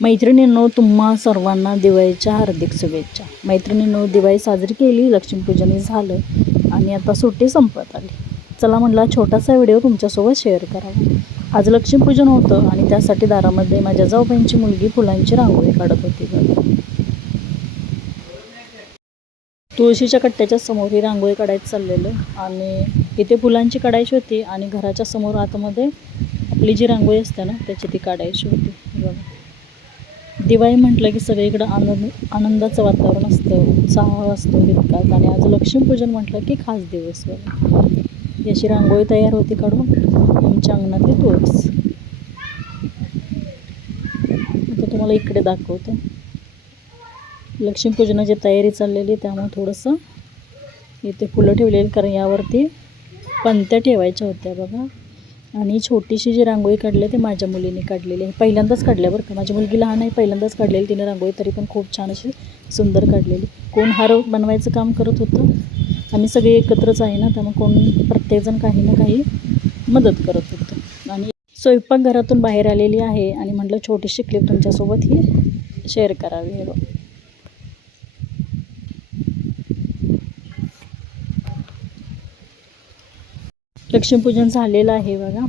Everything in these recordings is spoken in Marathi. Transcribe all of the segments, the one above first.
मैत्रिणींनो तुम्हा सर्वांना दिवाळीच्या हार्दिक शुभेच्छा. मैत्रिणींनो दिवाळी साजरी केली लक्ष्मीपूजनही झालं आणि आता सुट्टी संपत आली. चला म्हटला छोटासा व्हिडिओ तुमच्यासोबत शेअर करावा. आज लक्ष्मीपूजन होतं आणि त्यासाठी दारामध्ये माझ्या जाऊबाईंची मुलगी फुलांची रांगोळी काढत होती तुळशीच्या कट्ट्याच्या समोर ही रांगोळी काढायचं चाललेलं आणि इथे फुलांची काढायची होती आणि घराच्या समोर आतमध्ये आपली जी रांगोळी असते ना त्याची ती काढायची होती. बघा. दिवाळी म्हटलं की सगळीकडं आनंद आनंदाचं वातावरण असतं उत्साह असतो तितकाच आणि आज लक्ष्मीपूजन म्हटलं की खास दिवस बघा. ही अशी रांगोळी तयार होती काढून. आमच्या अंगणातली तुळस. आता तुम्हाला इकडे दाखवते. लक्ष्मीपूजनाची तयारी चाललेली त्यामुळे थोडंसं इथे फुलं ठेवलेली कारण यावरती पंत्या ठेवायच्या होत्या बघा. आणि छोटीशी जी रांगोळी काढली आहे ती माझ्या मुलीने काढलेली आहे. पहिल्यांदाच काढल्या बरं का. माझी मुलगी लहान आहे पहिल्यांदाच काढलेली तिने रांगोळी तरी पण खूप छान अशी सुंदर काढलेली. कोण हार बनवायचं काम करत होतं? आम्ही सगळे एकत्रच आहे ना त्यामुळे कोण प्रत्येकजण काही ना काही मदत करत होतं. आणि स्वयंपाकघरातून बाहेर आलेली आहे आणि म्हटलं छोटीशी क्लिप तुमच्यासोबत ही शेअर करावी. हे लक्ष्मीपूजन झालेलं आहे बघा.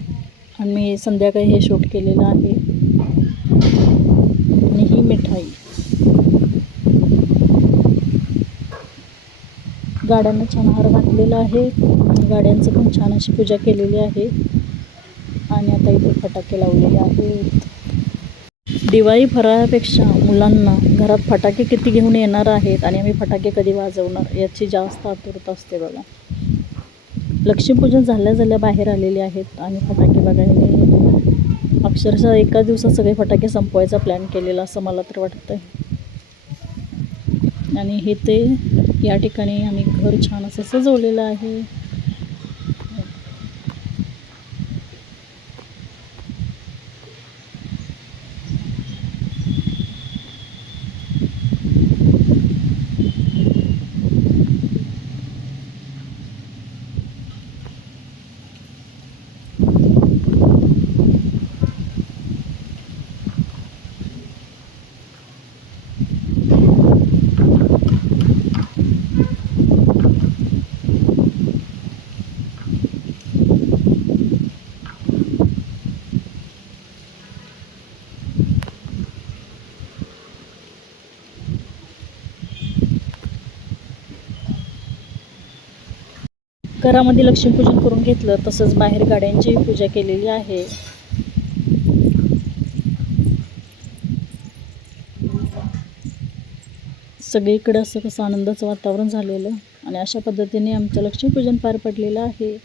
आणि मी संध्याकाळी हे शूट केलेलं आहे. आणि ही मिठाई. गाड्यांना छान हार घातलेला आहे. आणि गाड्यांचं पण छान अशी पूजा केलेली आहे. आणि आता इथे फटाके लावलेले आहेत. दिवाळी फराळापेक्षा मुलांना घरात फटाके किती घेऊन येणार आहेत आणि आम्ही फटाके कधी वाजवणार याची जास्त आतुरता असते बघा. लक्ष्मीपूजन झाल्या झाल्या बाहेर आलेले आहेत आणि फटाके बघायला अक्षरशः एका दिवसात सगळे फटाके संपवायचा प्लॅन केलेला असं मला तर वाटतं आहे आणि हे ते या ठिकाणी आम्ही घर छान असं सजवलेलं आहे. घरामध्ये लक्ष्मीपूजन करून घेतलं तसंच बाहेर गाड्यांची पूजा केलेली आहे. सगळीकडं असं कसं आनंदाचं वातावरण झालेलं आणि अशा पद्धतीने आमचं लक्ष्मीपूजन पार पडलेलं आहे.